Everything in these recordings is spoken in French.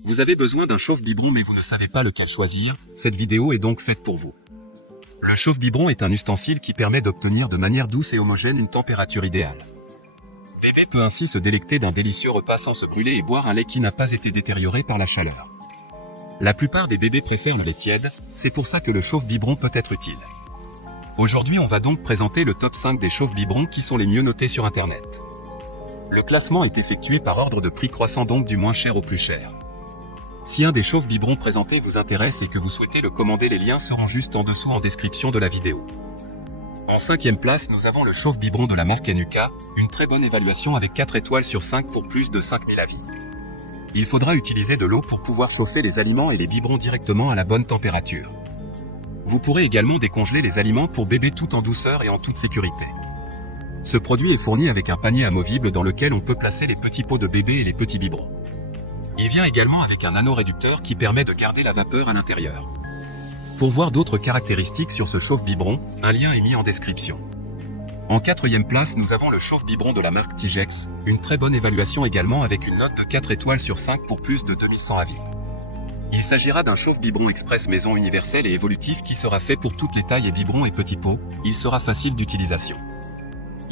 Vous avez besoin d'un chauffe-biberon mais vous ne savez pas lequel choisir, cette vidéo est donc faite pour vous. Le chauffe-biberon est un ustensile qui permet d'obtenir de manière douce et homogène une température idéale. Bébé peut ainsi se délecter d'un délicieux repas sans se brûler et boire un lait qui n'a pas été détérioré par la chaleur. La plupart des bébés préfèrent le lait tiède, c'est pour ça que le chauffe-biberon peut être utile. Aujourd'hui on va donc présenter le top 5 des chauffe-biberons qui sont les mieux notés sur internet. Le classement est effectué par ordre de prix croissant donc du moins cher au plus cher. Si un des chauffe-biberons présentés vous intéresse et que vous souhaitez le commander, les liens seront juste en dessous en description de la vidéo. En 5e place, nous avons le chauffe-biberon de la marque NUK, une très bonne évaluation avec 4 étoiles sur 5 pour plus de 5000 avis. Il faudra utiliser de l'eau pour pouvoir chauffer les aliments et les biberons directement à la bonne température. Vous pourrez également décongeler les aliments pour bébé tout en douceur et en toute sécurité. Ce produit est fourni avec un panier amovible dans lequel on peut placer les petits pots de bébé et les petits biberons. Il vient également avec un anneau réducteur qui permet de garder la vapeur à l'intérieur. Pour voir d'autres caractéristiques sur ce chauffe-biberon, un lien est mis en description. En 4e place, nous avons le chauffe-biberon de la marque Tigex, une très bonne évaluation également avec une note de 4 étoiles sur 5 pour plus de 2100 avis. Il s'agira d'un chauffe-biberon express maison universel et évolutif qui sera fait pour toutes les tailles et biberons et petits pots, il sera facile d'utilisation.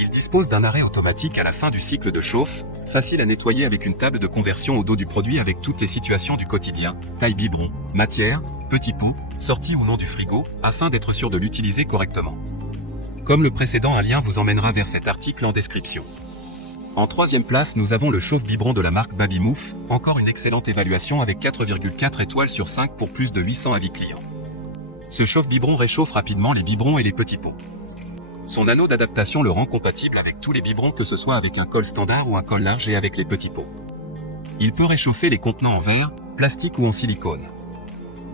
Il dispose d'un arrêt automatique à la fin du cycle de chauffe, facile à nettoyer avec une table de conversion au dos du produit avec toutes les situations du quotidien, taille biberon, matière, petit pot, sortie ou non du frigo, afin d'être sûr de l'utiliser correctement. Comme le précédent, un lien vous emmènera vers cet article en description. En 3e place, nous avons le chauffe-biberon de la marque Babymouf, encore une excellente évaluation avec 4,4 étoiles sur 5 pour plus de 800 avis clients. Ce chauffe-biberon réchauffe rapidement les biberons et les petits pots. Son anneau d'adaptation le rend compatible avec tous les biberons, que ce soit avec un col standard ou un col large et avec les petits pots. Il peut réchauffer les contenants en verre, plastique ou en silicone.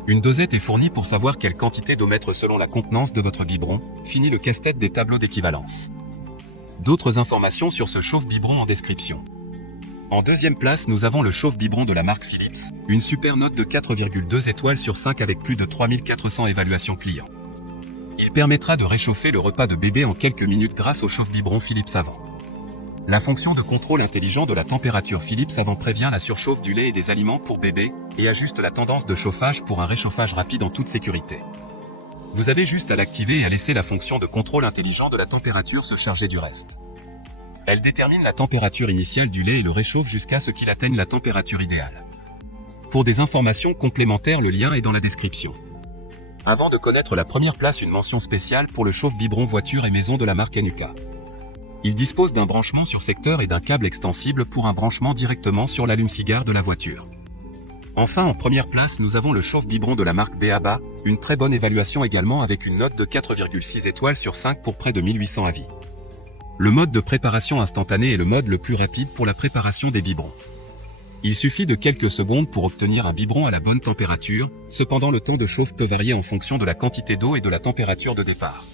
Une dosette est fournie pour savoir quelle quantité d'eau mettre selon la contenance de votre biberon, fini le casse-tête des tableaux d'équivalence. D'autres informations sur ce chauffe-biberon en description. En 2e place, nous avons le chauffe-biberon de la marque Philips, une super note de 4,2 étoiles sur 5 avec plus de 3400 évaluations clients. Il permettra de réchauffer le repas de bébé en quelques minutes grâce au chauffe-biberon Philips Avant. La fonction de contrôle intelligent de la température Philips Avant prévient la surchauffe du lait et des aliments pour bébé, et ajuste la tendance de chauffage pour un réchauffage rapide en toute sécurité. Vous avez juste à l'activer et à laisser la fonction de contrôle intelligent de la température se charger du reste. Elle détermine la température initiale du lait et le réchauffe jusqu'à ce qu'il atteigne la température idéale. Pour des informations complémentaires, le lien est dans la description. Avant de connaître la première place, une mention spéciale pour le chauffe-biberon voiture et maison de la marque NUK. Il dispose d'un branchement sur secteur et d'un câble extensible pour un branchement directement sur l'allume-cigare de la voiture. Enfin, en première place, nous avons le chauffe-biberon de la marque Beaba, une très bonne évaluation également avec une note de 4,6 étoiles sur 5 pour près de 1800 avis. Le mode de préparation instantané est le mode le plus rapide pour la préparation des biberons. Il suffit de quelques secondes pour obtenir un biberon à la bonne température, cependant le temps de chauffe peut varier en fonction de la quantité d'eau et de la température de départ.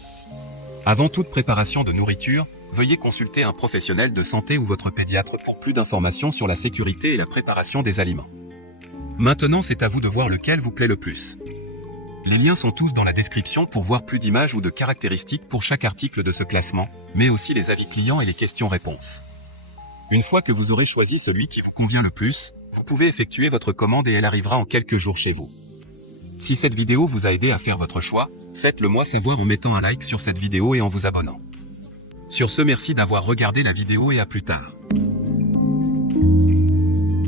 Avant toute préparation de nourriture, veuillez consulter un professionnel de santé ou votre pédiatre pour plus d'informations sur la sécurité et la préparation des aliments. Maintenant, c'est à vous de voir lequel vous plaît le plus. Les liens sont tous dans la description pour voir plus d'images ou de caractéristiques pour chaque article de ce classement, mais aussi les avis clients et les questions-réponses. Une fois que vous aurez choisi celui qui vous convient le plus, vous pouvez effectuer votre commande et elle arrivera en quelques jours chez vous. Si cette vidéo vous a aidé à faire votre choix, faites-le moi savoir en mettant un like sur cette vidéo et en vous abonnant. Sur ce, merci d'avoir regardé la vidéo et à plus tard.